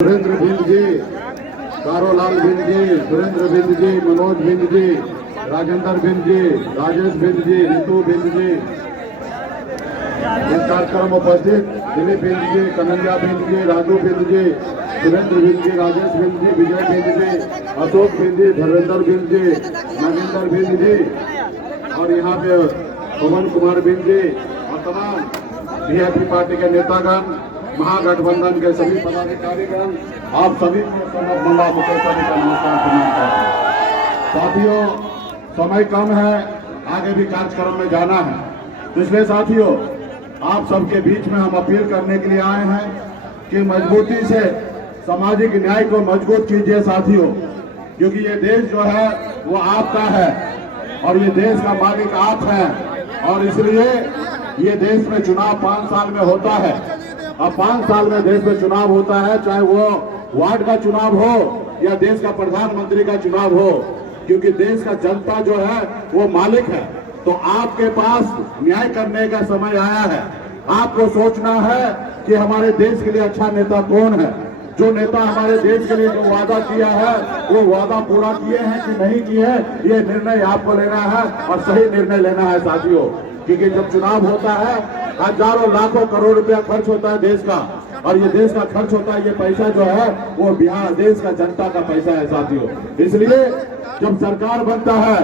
सुरेंद्र भिंड जी, कारोलाल भिंड जी, सुरेंद्र भिंड जी, मनोज भिंड जी, राजेंद्र भिंड जी, राजेश भिंड जी, रितु भिंड जी, इस कार्यक्रम उपस्थित दिलीप भिंड जी, कन्हैया भिंड जी, राजू भिंड जी, सुरेंद्र भिंड जी, राजेश भिंड जी, विजय भिंड जी, अशोक भिंड जी, धर्मेंद्र भिंड जी, नागेंद्र भिंड जी और यहाँ पे पवन कुमार भिंड जी और तमाम वीआईपी पार्टी के नेतागण, महागठबंधन के सभी पदाधिकारीगण, आप सभी को समस्त मंडा मुकेश्वरी का नमस्कार प्रणाम करते हैं। साथियों, समय कम है, आगे भी कार्यक्रम में जाना है, तो इसलिए साथियों आप सबके बीच में हम अपील करने के लिए आए हैं कि मजबूती से सामाजिक न्याय को मजबूत कीजिए साथियों, क्योंकि ये देश जो है वो आपका है और ये देश का मालिक आप हैं और इसलिए ये देश में चुनाव 5 साल में होता है। अब 5 साल में देश में चुनाव होता है, चाहे वो वार्ड का चुनाव हो या देश का प्रधानमंत्री का चुनाव हो, क्योंकि देश का जनता जो है वो मालिक है। तो आपके पास न्याय करने का समय आया है। आपको सोचना है कि हमारे देश के लिए अच्छा नेता कौन है। जो नेता हमारे देश के लिए जो वादा किया है वो वादा पूरा किए हैं कि नहीं किए हैं, ये निर्णय आपको लेना है और सही निर्णय लेना है साथियों, क्योंकि जब चुनाव होता है हजारों लाखों करोड़ रुपया खर्च होता है देश का, और ये देश का खर्च होता है, ये पैसा जो है वो बिहार देश का जनता का पैसा है साथियों। इसलिए जब सरकार बनता है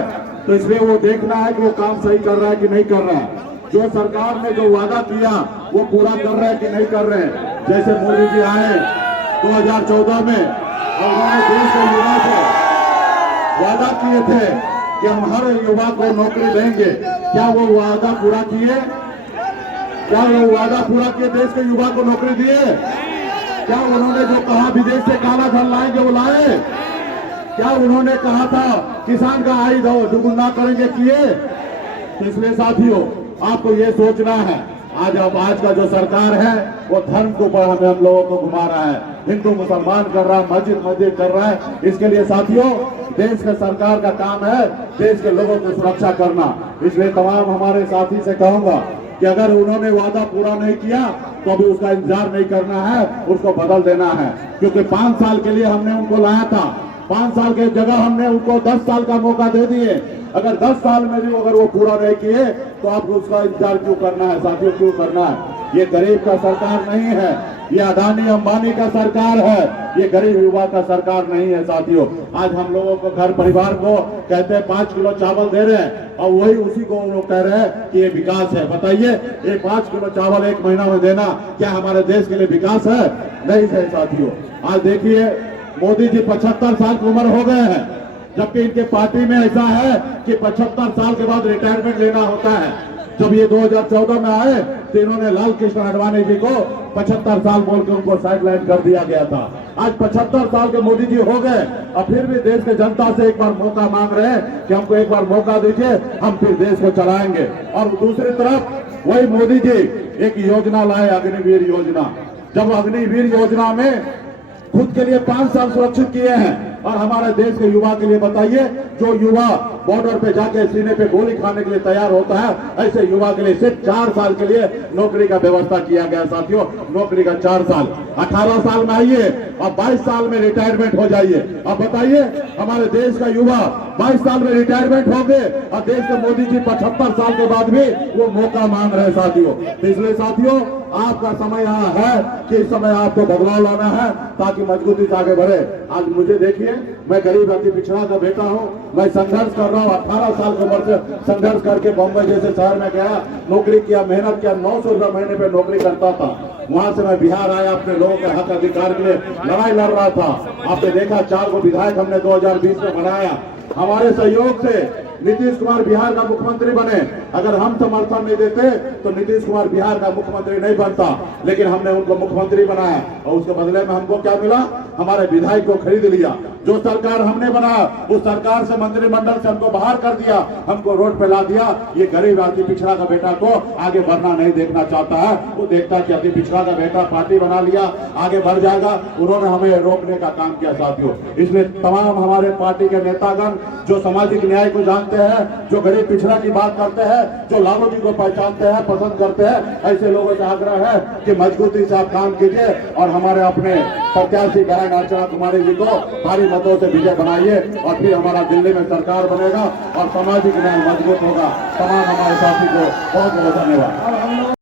तो इसलिए वो देखना है कि वो काम सही कर रहा है कि नहीं कर रहा है, जो सरकार ने जो वादा किया वो पूरा कर रहा है कि नहीं कर रहे हैं। जैसे मोदी जी आए 2014 में और उन्होंने देश के युवा से वादा किए थे कि हम हर युवा को नौकरी देंगे, क्या वो वादा पूरा किए? क्या वो वादा पूरा किए? देश के युवा को नौकरी दिए? क्या उन्होंने जो कहा विदेश से काला धन लाएंगे वो लाए? क्या उन्होंने कहा था किसान का आय दुगुना करेंगे, किए? तो इसलिए साथियों आपको ये सोचना है, आज का जो सरकार है वो धर्म के ऊपर हम लोगों को घुमा रहा है, हिंदू मुसलमान कर रहा है, मस्जिद कर रहा है। इसके लिए साथियों देश के सरकार का काम है देश के लोगों की सुरक्षा करना। इसलिए तमाम हमारे साथी से कहूंगा कि अगर उन्होंने वादा पूरा नहीं किया तो अभी उसका इंतजार नहीं करना है, उसको बदल देना है, क्योंकि 5 साल के लिए हमने उनको लाया था। 5 साल के जगह हमने उनको 10 साल का मौका दे दिए। अगर 10 साल में भी अगर वो पूरा नहीं किए तो आपको उसका इंतजार क्यों करना है साथियों, क्यों करना है? ये गरीब का सरकार नहीं है, ये अडानी अंबानी का सरकार है, ये गरीब युवा का सरकार नहीं है साथियों। आज हम लोगों को घर परिवार को कहते हैं 5 किलो चावल दे रहे हैं और वही उसी को लोग कह रहे हैं कि ये विकास है। बताइए, ये 5 किलो चावल 1 महीना में देना क्या हमारे देश के लिए विकास है? नहीं है साथियों। आज देखिए मोदी जी 75 साल की उम्र हो गए हैं, जबकि इनके पार्टी में ऐसा है कि 75 साल के बाद रिटायरमेंट लेना होता है। जब ये 2014 में आए तो इन्होंने लाल कृष्ण आडवाणी जी को 75 साल बोल के उनको साइडलाइन कर दिया गया था। आज 75 साल के मोदी जी हो गए और फिर भी देश के जनता से एक बार मौका मांग रहे हैं कि हमको एक बार मौका दीजिए, हम फिर देश को चलाएंगे। और दूसरी तरफ वही मोदी जी एक योजना लाए, अग्निवीर योजना। जब अग्निवीर योजना में खुद के लिए 5 साल सुरक्षित किए हैं और हमारे देश के युवा के लिए बताइए, जो युवा बॉर्डर पे जाके सीने पे गोली खाने के लिए तैयार होता है, ऐसे युवा के लिए सिर्फ 4 साल के लिए नौकरी का व्यवस्था किया गया साथियों। नौकरी का 4 साल, 18 साल में आइए और 22 साल में रिटायरमेंट हो जाइए। अब बताइए हमारे देश का युवा 22 साल में रिटायरमेंट हो गए और देश के मोदी जी 75 साल के बाद भी वो मौका मांग रहे साथियों। तो इसलिए साथियों आपका समय यहाँ है कि इस समय आपको बदलाव लाना है ताकि मजबूती से आगे बढ़े। आज मुझे देखिए, मैं गरीब अति पिछड़ा का बेटा हूँ, मैं संघर्ष कर रहा हूँ। 18 साल की उम्र से संघर्ष करके बम्बई जैसे शहर में गया, नौकरी किया, मेहनत किया, 900 रुपये महीने पे नौकरी करता था। वहां से मैं बिहार आया, अपने लोगों के हक अधिकार के लिए लड़ाई लड़ रहा था। आपने देखा 4 को विधायक हमने 2020 में बनाया। हमारे सहयोग से नीतीश कुमार बिहार का मुख्यमंत्री बने। अगर हम समर्थन नहीं देते तो नीतीश कुमार बिहार का मुख्यमंत्री नहीं बनता, लेकिन हमने उनको मुख्यमंत्री बनाया और उसके बदले में हमको क्या मिला? हमारे विधायक को खरीद लिया। जो सरकार हमने बनाया उस सरकार से मंत्रिमंडल से हमको बाहर कर दिया, हमको रोड पे ला दिया। ये गरीब अति पिछड़ा का बेटा को आगे बढ़ना नहीं देखना चाहता है। वो देखता कि अति पिछड़ा का बेटा पार्टी बना लिया, आगे बढ़ जाएगा। उन्होंने हमें रोकने का काम किया साथियों। इसलिए तमाम हमारे पार्टी के नेतागण जो सामाजिक न्याय को जानते हैं, जो गरीब पिछड़ा की बात करते हैं, जो लालू जी को पहचानते हैं, पसंद करते हैं, ऐसे लोगों से आग्रह है कि मजबूती से आप काम कीजिए और हमारे अपने प्रत्याशी बहन अर्चना कुमारी जी को भारी मतों से विजय बनाइए और फिर हमारा दिल्ली में सरकार बनेगा और सामाजिक न्याय मजबूत होगा। तमाम हमारे साथी को बहुत बहुत धन्यवाद।